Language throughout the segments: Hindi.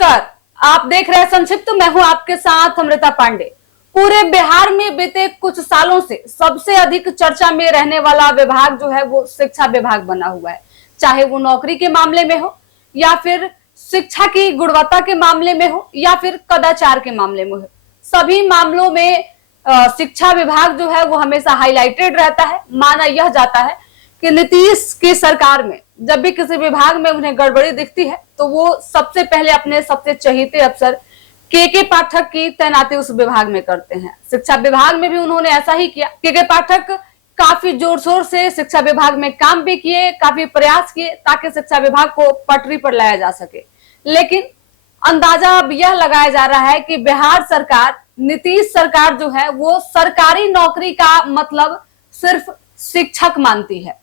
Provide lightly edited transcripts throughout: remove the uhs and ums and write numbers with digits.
नमस्कार, आप देख रहे हैं संक्षिप्त। मैं हूं आपके साथ अमृता पांडे। पूरे बिहार में बीते कुछ सालों से सबसे अधिक चर्चा में रहने वाला विभाग जो है वो शिक्षा विभाग बना हुआ है। चाहे वो नौकरी के मामले में हो या फिर शिक्षा की गुणवत्ता के मामले में हो या फिर कदाचार के मामले में हो, सभी मामलों में शिक्षा विभाग जो है वो हमेशा हाईलाइटेड रहता है। माना यह जाता है कि नीतीश की सरकार में जब भी किसी विभाग में उन्हें गड़बड़ी दिखती है तो वो सबसे पहले अपने सबसे चहेते अफसर के पाठक की तैनाती उस विभाग में करते हैं। शिक्षा विभाग में भी उन्होंने ऐसा ही किया। के पाठक काफी जोर शोर से शिक्षा विभाग में काम भी किए, काफी प्रयास किए ताकि शिक्षा विभाग को पटरी पर लाया जा सके। लेकिन अंदाजा अब यह लगाया जा रहा है कि बिहार सरकार, नीतीश सरकार जो है वो सरकारी नौकरी का मतलब सिर्फ शिक्षक मानती है,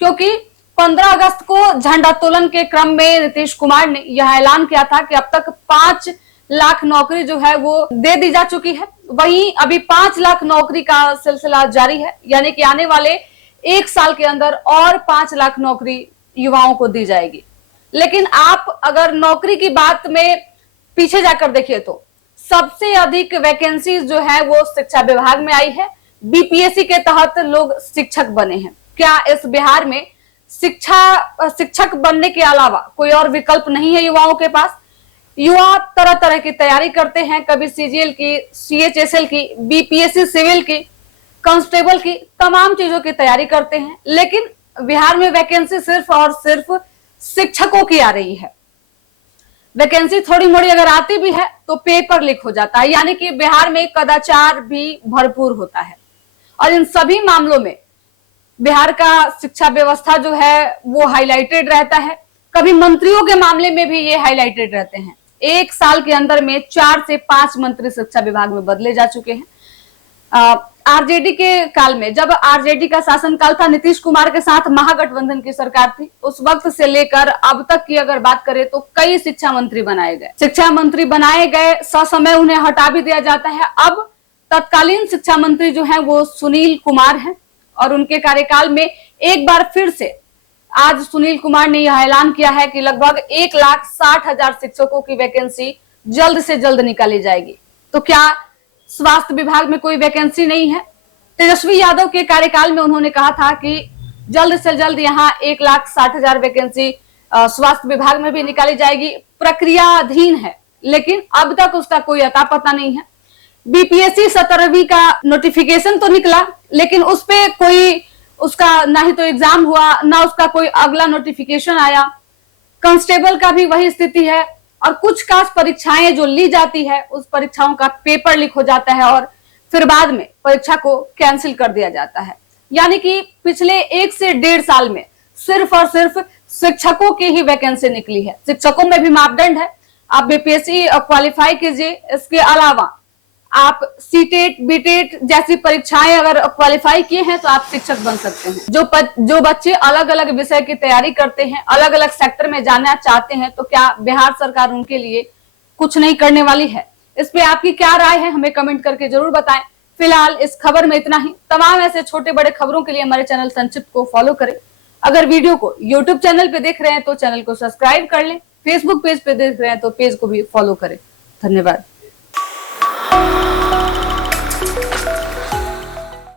क्योंकि 15 अगस्त को झंडोत्तोलन के क्रम में नीतीश कुमार ने यह ऐलान किया था कि अब तक 5 लाख नौकरी जो है वो दे दी जा चुकी है। वहीं अभी 5 लाख नौकरी का सिलसिला जारी है, यानी कि आने वाले 1 साल के अंदर और 5 लाख नौकरी युवाओं को दी जाएगी। लेकिन आप अगर नौकरी की बात में पीछे जाकर देखिए तो सबसे अधिक वैकेंसी जो है वो शिक्षा विभाग में आई है। बीपीएससी के तहत लोग शिक्षक बने हैं। क्या इस बिहार में शिक्षक बनने के अलावा कोई और विकल्प नहीं है युवाओं के पास? युवा तरह तरह की तैयारी करते हैं, कभी सीजीएल की, सीएचएसएल की, बीपीएससी सिविल की, कांस्टेबल की, तमाम चीजों की तैयारी करते हैं। लेकिन बिहार में वैकेंसी सिर्फ और सिर्फ शिक्षकों की आ रही है। वैकेंसी थोड़ी मोड़ी अगर आती भी है तो पेपर लीक हो जाता है, यानी कि बिहार में कदाचार भी भरपूर होता है। और इन सभी मामलों में बिहार का शिक्षा व्यवस्था जो है वो हाईलाइटेड रहता है। कभी मंत्रियों के मामले में भी ये हाईलाइटेड रहते हैं। 1 साल के अंदर में 4 से 5 मंत्री शिक्षा विभाग में बदले जा चुके हैं। आरजेडी के काल में, जब आरजेडी का शासनकाल था, नीतीश कुमार के साथ महागठबंधन की सरकार थी, उस वक्त से लेकर अब तक की अगर बात करें तो कई शिक्षा मंत्री बनाए गए। शिक्षा मंत्री बनाए गए, ससमय उन्हें हटा भी दिया जाता है। अब तत्कालीन शिक्षा मंत्री जो है वो सुनील कुमार हैं और उनके कार्यकाल में एक बार फिर से आज सुनील कुमार ने यह ऐलान किया है कि लगभग 1,60,000 शिक्षकों की वैकेंसी जल्द से जल्द निकाली जाएगी। तो क्या स्वास्थ्य विभाग में कोई वैकेंसी नहीं है? तेजस्वी यादव के कार्यकाल में उन्होंने कहा था कि जल्द से जल्द यहाँ 1,60,000 वैकेंसी स्वास्थ्य विभाग में भी निकाली जाएगी। प्रक्रिया अधीन है, लेकिन अब तक उसका कोई अता पता नहीं है। बीपीएससी 17वीं का नोटिफिकेशन तो निकला, लेकिन उस पे कोई उसका ना ही तो एग्जाम हुआ, ना उसका कोई अगला नोटिफिकेशन आया। कांस्टेबल का भी वही स्थिति है। और कुछ खास परीक्षाएं जो ली जाती है उस परीक्षाओं का पेपर लीक हो जाता है और फिर बाद में परीक्षा को कैंसिल कर दिया जाता है। यानी कि पिछले 1 से 1.5 साल में सिर्फ और सिर्फ शिक्षकों की ही वैकेंसी निकली है। शिक्षकों में भी मापदंड है, आप बीपीएससी क्वालिफाई कीजिए, इसके अलावा आप सीटेट, बीटेट जैसी परीक्षाएं अगर क्वालिफाई किए हैं तो आप शिक्षक बन सकते हैं। जो बच्चे अलग अलग विषय की तैयारी करते हैं, अलग अलग सेक्टर में जाना चाहते हैं, तो क्या बिहार सरकार उनके लिए कुछ नहीं करने वाली है? इस पे आपकी क्या राय है, हमें कमेंट करके जरूर बताएं। फिलहाल इस खबर में इतना ही। तमाम ऐसे छोटे बड़े खबरों के लिए हमारे चैनल संक्षिप्त को फॉलो करें। अगर वीडियो को यूट्यूब चैनल पे देख रहे हैं तो चैनल को सब्सक्राइब कर लें। फेसबुक पेज पे देख रहे हैं तो पेज को भी फॉलो करें। धन्यवाद।